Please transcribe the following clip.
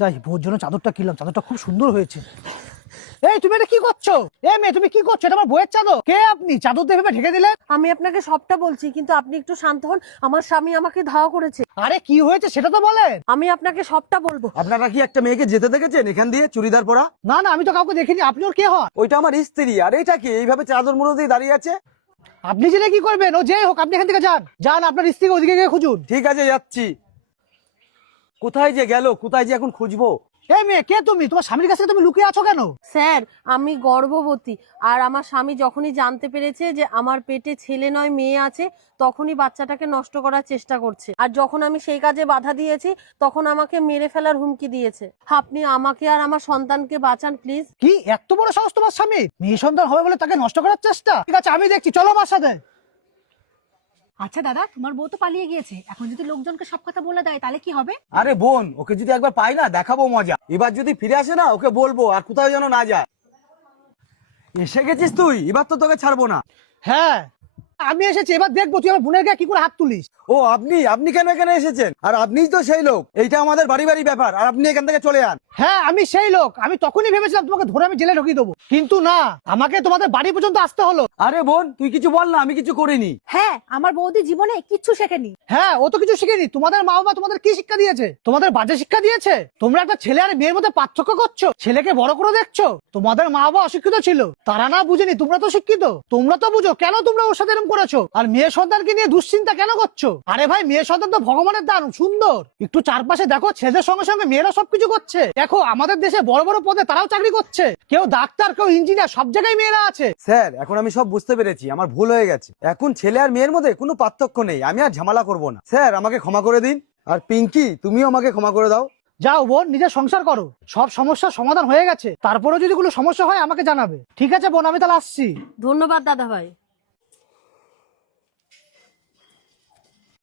যাই, বউর জন্য চাদরটা কিনলাম, চাদরটা খুব সুন্দর হয়েছে। এই তুমি এটা কি করছো? এই মেয়ে তুমি কি করছো? এটা আমার বউয়ের চাদর। কে আপনি? চাদর দিয়ে ভেবে ঢেকে দিলেন। আমি আপনাকে সবটা বলছি, কিন্তু আপনি একটু শান্ত হন। আমার স্বামী আমাকে ধাওয়া করেছে। আরে কি হয়েছে সেটা তো বলেন। আমি আপনাকে সবটা বলবো। আপনারা কি একটা মেয়েকে যেতে দেখেছেন এখান দিয়ে চুড়িদার পরা? না না, আমি তো কাউকে দেখিনি। আপনি ওর কে হন? ওইটা আমার স্ত্রী। আর এটা কি এইভাবে চাদর মুড়ো দিয়ে দাঁড়িয়ে আছে? আপনি জেনে কি করবেন? ও যে হোক, আপনি এখান থেকে যান। যান, আপনার স্ত্রীকে ওদিকে গিয়ে খুঁজুন। ঠিক আছে, যাচ্ছি। কোথায় যে গেল, কোথায় যে এখন খুঁজবো? এই মেয়ে, কে তুমি? তোমার স্বামীর কাছে তুমি লুকিয়ে আছো কেন? স্যার, আমি গর্ভবতী। আর আমার স্বামী যখনই জানতে পেরেছে যে আমার পেটে ছেলে নয় মেয়ে আছে, তখনই বাচ্চাটাকে নষ্ট করার চেষ্টা করছে। আর যখন আমি সেই কাজে বাধা দিয়েছি, তখন আমাকে মেরে ফেলার হুমকি দিয়েছে। আপনি আমাকে আর আমার সন্তানকে বাঁচান প্লিজ। কি এত বড় সাহস তোমার স্বামী? মেয়ে সন্তান হবে বলে তাকে নষ্ট করার চেষ্টা? ঠিক আছে, আমি দেখছি, চলো আমার সাথে। আচ্ছা দাদা, তোমার বউ তো পালিয়ে গিয়েছে, এখন যদি লোকজনকে সব কথা বলে দেয় তাহলে কি হবে? আরে বোন, ওকে যদি একবার পাই না, দেখাবো মজা। এবার যদি ফিরে আসে না, ওকে বলবো আর কোথাও যেন না যায়। এসে গেছিস তুই, এবার তো তোকে ছাড়বো না। হ্যাঁ, আমি এসেছি, এবার দেখবো তুই আমার বোনের গায়ে কি করে হাত তুলিস। ও আপনি আপনি কেন এখানে এসেছেন? আর আপনিই তো সেই লোক। এইটা আমাদের বাড়ি বাড়ি ব্যাপার, আর আপনি এখান থেকে চলে যান। হ্যাঁ, আমি সেই লোক। আমি তখনই ভেবেছিলাম তোমাকে ধরে আমি জেলে ঢুকিয়ে দেবো, কিন্তু না, আমাকে তোমাদের বাড়ি পর্যন্ত আসতে হলো। আরে বোন, তুই কিছু বল না, আমি কিছু করিনি। হ্যাঁ, আমার বৌদি জীবনে কিচ্ছু শেখেনি। হ্যাঁ, ও তো কিছু শিখেনি। তোমাদের মা বাবা তোমাদের কি শিক্ষা দিয়েছে? তোমাদের বাজে শিক্ষা দিয়েছে। তোমরা একটা ছেলে আর মেয়ের মধ্যে পার্থক্য করছো, ছেলেকে বড় করে দেখছো। তোমাদের মা বাবা অশিক্ষিত ছিল, তারা না বুঝেনি, তোমরা তো শিক্ষিত, তোমরা তো বুঝো। কেন তোমরা ওর সাথে এরকম করেছো? আর মেয়ে সন্তানকে নিয়ে দুশ্চিন্তা কেন করছো? আরে ভাই, মেয়ে সন্তান তো ভগবানের দান, সুন্দর। একটু চারপাশে দেখো, ছেলেদের সঙ্গে সঙ্গে মেয়েরা সবকিছু করছে। দেখো, আমাদের দেশে বড় বড় পদে তারাও চাকরি করছে। কেউ ডাক্তার, কেউ ইঞ্জিনিয়ার, সব জায়গায় মেয়েরা আছে। স্যার, এখন আমি সব বুঝতে পেরেছি, আমার ভুল হয়ে গেছে। এখন ছেলে আর মেয়ের মধ্যে কোনো পার্থক্য নেই, আমি আর ঝামেলা করব না। স্যার, আমাকে ক্ষমা করে দিন। আর পিঙ্কি, তুমিও আমাকে ক্ষমা করে দাও। যাও বোন, নিজের সংসার করো। সব সমস্যার সমাধান হয়ে গেছে। তারপরেও যদি কোনো সমস্যা হয় আমাকে জানাবে। ঠিক আছে বোন, আমি তাহলে আসছি। ধন্যবাদ দাদা ভাই।